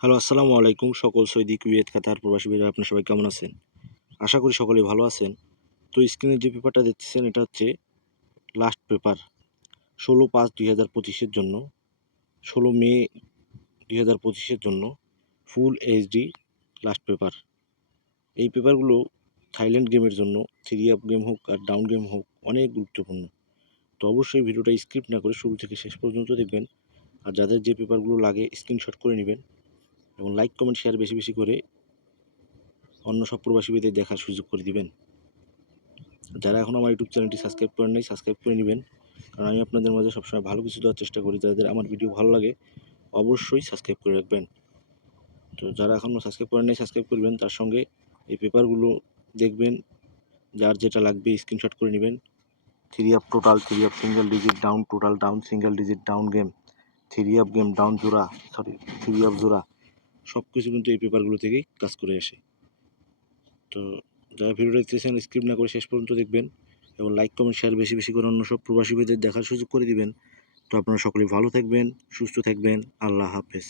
Hello, আসসালামু আলাইকুম সকল সৌদি, কুয়েত, কাতার প্রবাসী ভাইরা আপনারা সবাই কেমন আছেন? আশা করি সকলেই ভালো আছেন। তো স্ক্রিনে যে পেপারটা দেখতেছেন এটা হচ্ছে লাস্ট পেপার ১৬/৫/২০২৫ এর জন্য, ১৬ মে ২০২৫ এর জন্য ফুল এইচডি লাস্ট পেপার। এই পেপারগুলো থাইল্যান্ড গেমের জন্য 3 আপ গেম হোক আর ডাউন গেম হোক অনেক গুরুত্বপূর্ণ। তো অবশ্যই ভিডিওটা স্কিপ না করে শুরু থেকে শেষ পর্যন্ত দেখবেন। আর যাদের যে পেপারগুলো লাগে স্ক্রিনশট করে নিবেন এবং লাইক, কমেন্ট, শেয়ার বেশি, বেশি করে অন্য সব প্রবাসী ভাইদের দেখার সুযোগ করে দিবেন। যারা এখনও আমার ইউটিউব চ্যানেলটি সাবস্ক্রাইব করেন নাই সাবস্ক্রাইব করে নেবেন, কারণ আমি আপনাদের মাঝে সবসময় ভালো কিছু দেওয়ার চেষ্টা করি। যাদের আমার ভিডিও ভালো লাগে অবশ্যই সাবস্ক্রাইব করে রাখবেন। তো যারা এখনও সাবস্ক্রাইব করেন নাই সাবস্ক্রাইব করবেন, তার সঙ্গে এই পেপারগুলো দেখবেন, যার যেটা লাগবে স্ক্রিনশট করে নেবেন। 3 up total, 3 up single digit down total, down single digit down game, 3 up game down জোড়া, 3 আপ জোড়া সব কিছু কিন্তু এই পেপারগুলো থেকেই কাজ করে আসে। তো যারা ভিডিওটা দেখতেছেন স্কিপ না করে শেষ পর্যন্ত দেখবেন এবং লাইক, কমেন্ট, শেয়ার বেশি, বেশি করে অন্য সব প্রবাসী ভাইদের দেখার সুযোগ করে দিবেন। তো আপনারা সকলেই ভালো থাকবেন, সুস্থ থাকবেন। আল্লাহ হাফেজ।